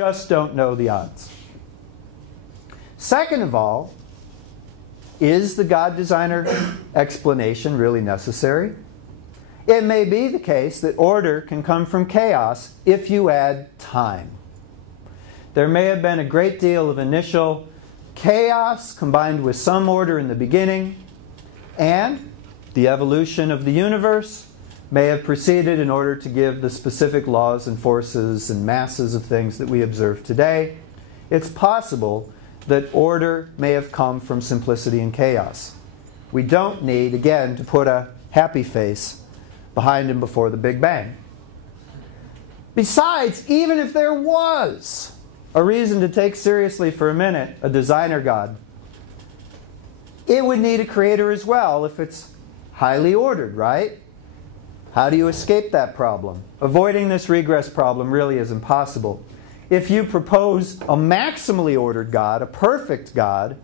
just don't know the odds. Second of all, is the God designer explanation really necessary? It may be the case that order can come from chaos if you add time. There may have been a great deal of initial chaos combined with some order in the beginning, and the evolution of the universe may have proceeded in order to give the specific laws and forces and masses of things that we observe today. It's possible that order may have come from simplicity and chaos. We don't need, again, to put a happy face behind him before the Big Bang. Besides, even if there was a reason to take seriously for a minute a designer God, it would need a creator as well if it's highly ordered, right? How do you escape that problem? Avoiding this regress problem really is impossible. If you propose a maximally ordered God, a perfect God,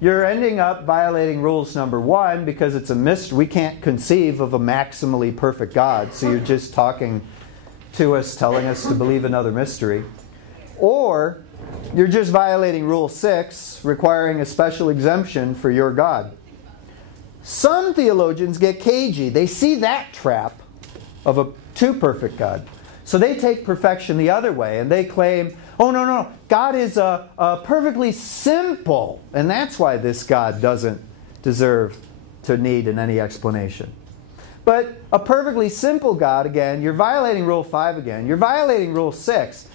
you're ending up violating rules number one because it's a mystery. We can't conceive of a maximally perfect God, so you're just talking to us, telling us to believe another mystery. Or you're just violating rule 6, requiring a special exemption for your God. Some theologians get cagey. They see that trap of a too perfect God. So they take perfection the other way, and they claim, oh, no, God is perfectly simple, and that's why this God doesn't deserve to need any explanation. But a perfectly simple God, again, you're violating Rule 5 again. You're violating Rule 6.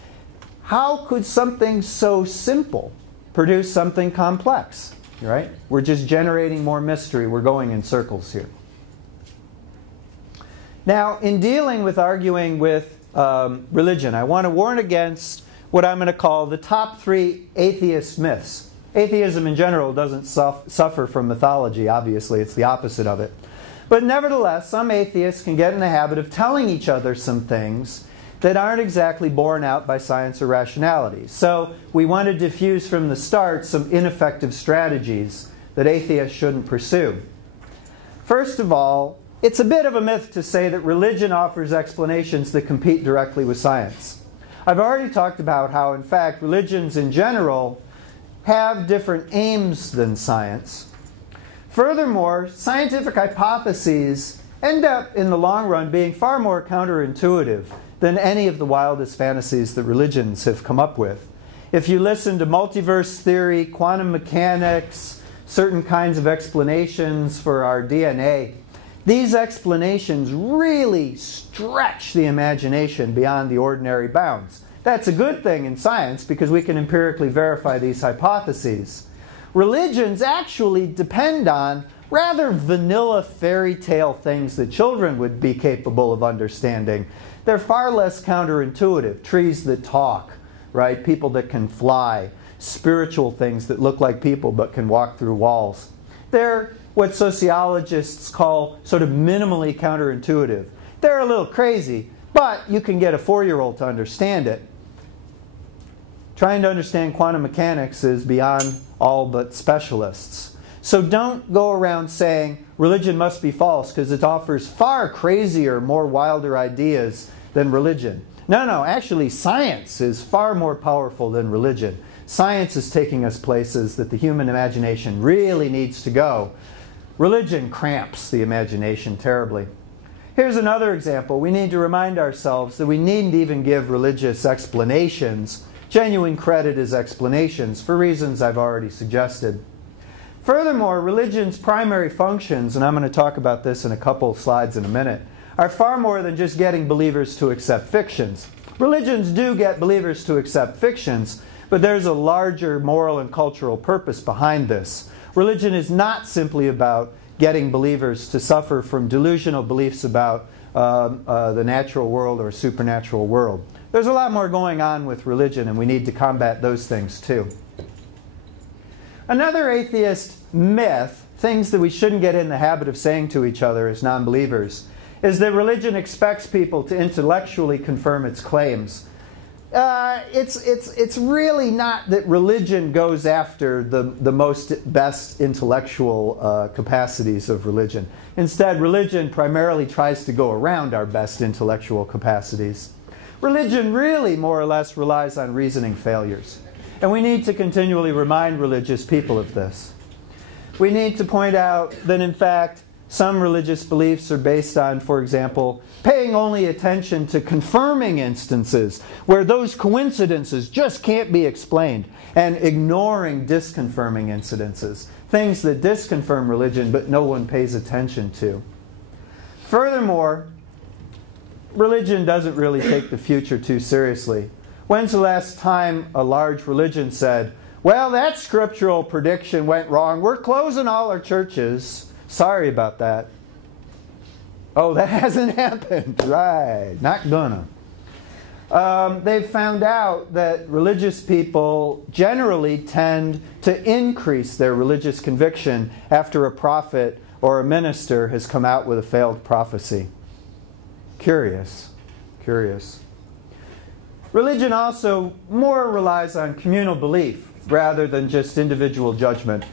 How could something so simple produce something complex? Right? We're just generating more mystery. We're going in circles here. Now, in dealing with arguing with religion, I want to warn against what I'm going to call the top 3 atheist myths. Atheism in general doesn't suffer from mythology, obviously. It's the opposite of it. But nevertheless, some atheists can get in the habit of telling each other some things that aren't exactly borne out by science or rationality. So we want to diffuse from the start some ineffective strategies that atheists shouldn't pursue. First of all, it's a bit of a myth to say that religion offers explanations that compete directly with science. I've already talked about how, in fact, religions in general have different aims than science. Furthermore, scientific hypotheses end up, in the long run, being far more counterintuitive than any of the wildest fantasies that religions have come up with. If you listen to multiverse theory, quantum mechanics, certain kinds of explanations for our DNA, these explanations really stretch the imagination beyond the ordinary bounds. That's a good thing in science because we can empirically verify these hypotheses. Religions actually depend on rather vanilla fairy tale things that children would be capable of understanding. They're far less counterintuitive. Trees that talk, right? People that can fly. Spiritual things that look like people but can walk through walls. They're what sociologists call sort of minimally counterintuitive. They're a little crazy, but you can get a 4-year-old to understand it. Trying to understand quantum mechanics is beyond all but specialists. So don't go around saying religion must be false because it offers far crazier, more wilder ideas than religion. No, actually science is far more powerful than religion. Science is taking us places that the human imagination really needs to go. Religion cramps the imagination terribly. Here's another example. We need to remind ourselves that we needn't even give religious explanations genuine credit as explanations for reasons I've already suggested. Furthermore, religion's primary functions, and I'm going to talk about this in a couple of slides in a minute, are far more than just getting believers to accept fictions. Religions do get believers to accept fictions, but there's a larger moral and cultural purpose behind this. Religion is not simply about getting believers to suffer from delusional beliefs about the natural world or supernatural world. There's a lot more going on with religion, and we need to combat those things too. Another atheist myth, things that we shouldn't get in the habit of saying to each other as non-believers, is that religion expects people to intellectually confirm its claims. It's really not that religion goes after the best intellectual capacities of religion. Instead, religion primarily tries to go around our best intellectual capacities. Religion really more or less relies on reasoning failures. And we need to continually remind religious people of this. We need to point out that, in fact, some religious beliefs are based on, for example, paying only attention to confirming instances where those coincidences just can't be explained, and ignoring disconfirming incidences, things that disconfirm religion but no one pays attention to. Furthermore, religion doesn't really take the future too seriously. When's the last time a large religion said, well, that scriptural prediction went wrong, we're closing all our churches, sorry about that? Oh, that hasn't happened. Right, not gonna. They've found out that religious people generally tend to increase their religious conviction after a prophet or a minister has come out with a failed prophecy. Curious. Curious. Religion also more relies on communal belief rather than just individual judgment.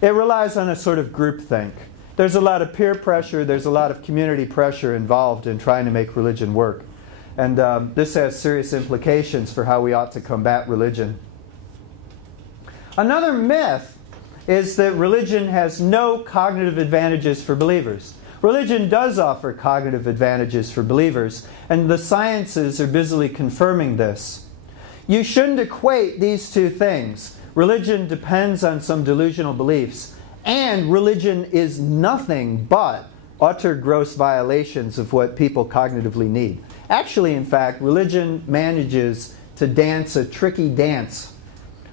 It relies on a sort of groupthink. There's a lot of peer pressure, there's a lot of community pressure involved in trying to make religion work. And this has serious implications for how we ought to combat religion. Another myth is that religion has no cognitive advantages for believers. Religion does offer cognitive advantages for believers, and the sciences are busily confirming this. You shouldn't equate these two things. Religion depends on some delusional beliefs, and religion is nothing but utter gross violations of what people cognitively need. Actually, in fact, religion manages to dance a tricky dance.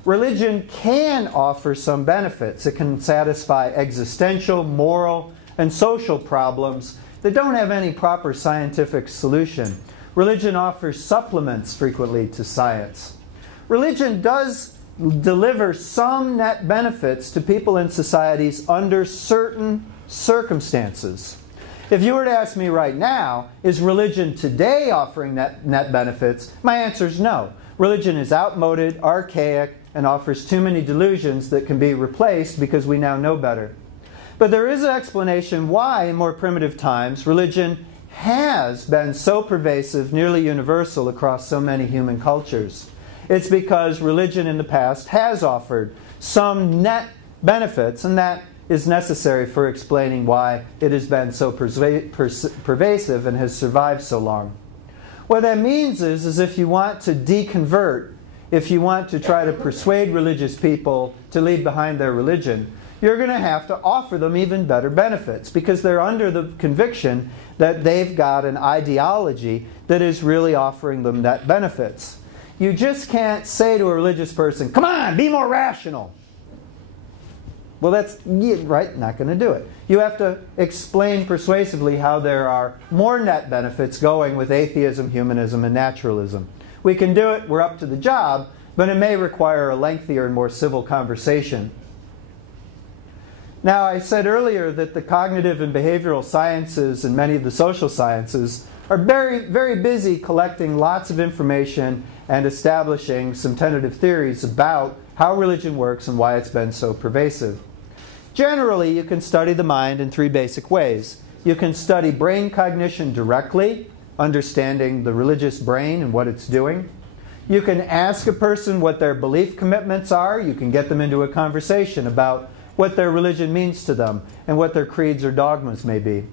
Religion can offer some benefits. It can satisfy existential, moral, and social problems that don't have any proper scientific solution. Religion offers supplements frequently to science. Religion does deliver some net benefits to people in societies under certain circumstances. If you were to ask me right now, is religion today offering net benefits? My answer is no. Religion is outmoded, archaic, and offers too many delusions that can be replaced because we now know better. But there is an explanation why, in more primitive times, religion has been so pervasive, nearly universal across so many human cultures. It's because religion in the past has offered some net benefits, and that is necessary for explaining why it has been so pervasive and has survived so long. What that means is if you want to deconvert, if you want to try to persuade religious people to leave behind their religion, you're going to have to offer them even better benefits because they're under the conviction that they've got an ideology that is really offering them net benefits. You just can't say to a religious person, come on, be more rational. Well, that's right, not going to do it. You have to explain persuasively how there are more net benefits going with atheism, humanism, and naturalism. We can do it, we're up to the job, but it may require a lengthier and more civil conversation. Now, I said earlier that the cognitive and behavioral sciences and many of the social sciences are very, very busy collecting lots of information and establishing some tentative theories about how religion works and why it's been so pervasive. Generally, you can study the mind in three basic ways. You can study brain cognition directly, understanding the religious brain and what it's doing. You can ask a person what their belief commitments are. You can get them into a conversation about what their religion means to them and what their creeds or dogmas may be.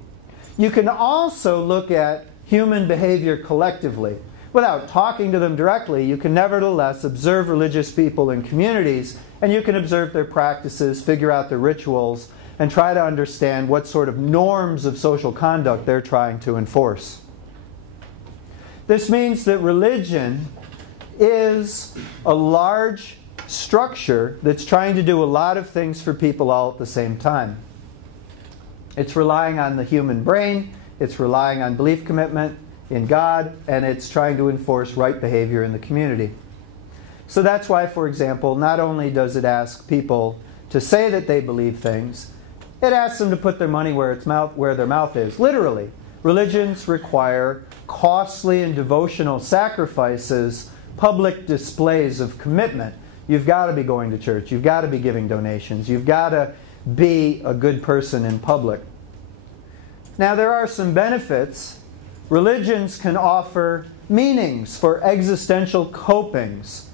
You can also look at human behavior collectively. Without talking to them directly, you can nevertheless observe religious people in communities, and you can observe their practices, figure out their rituals, and try to understand what sort of norms of social conduct they're trying to enforce. This means that religion is a large structure that's trying to do a lot of things for people all at the same time. It's relying on the human brain, it's relying on belief commitment in God, and it's trying to enforce right behavior in the community. So that's why, for example, not only does it ask people to say that they believe things, it asks them to put their money where their mouth is. Literally, religions require costly and devotional sacrifices, public displays of commitment. You've got to be going to church. You've got to be giving donations. You've got to be a good person in public. Now, there are some benefits Religions can offer meanings for existential copings.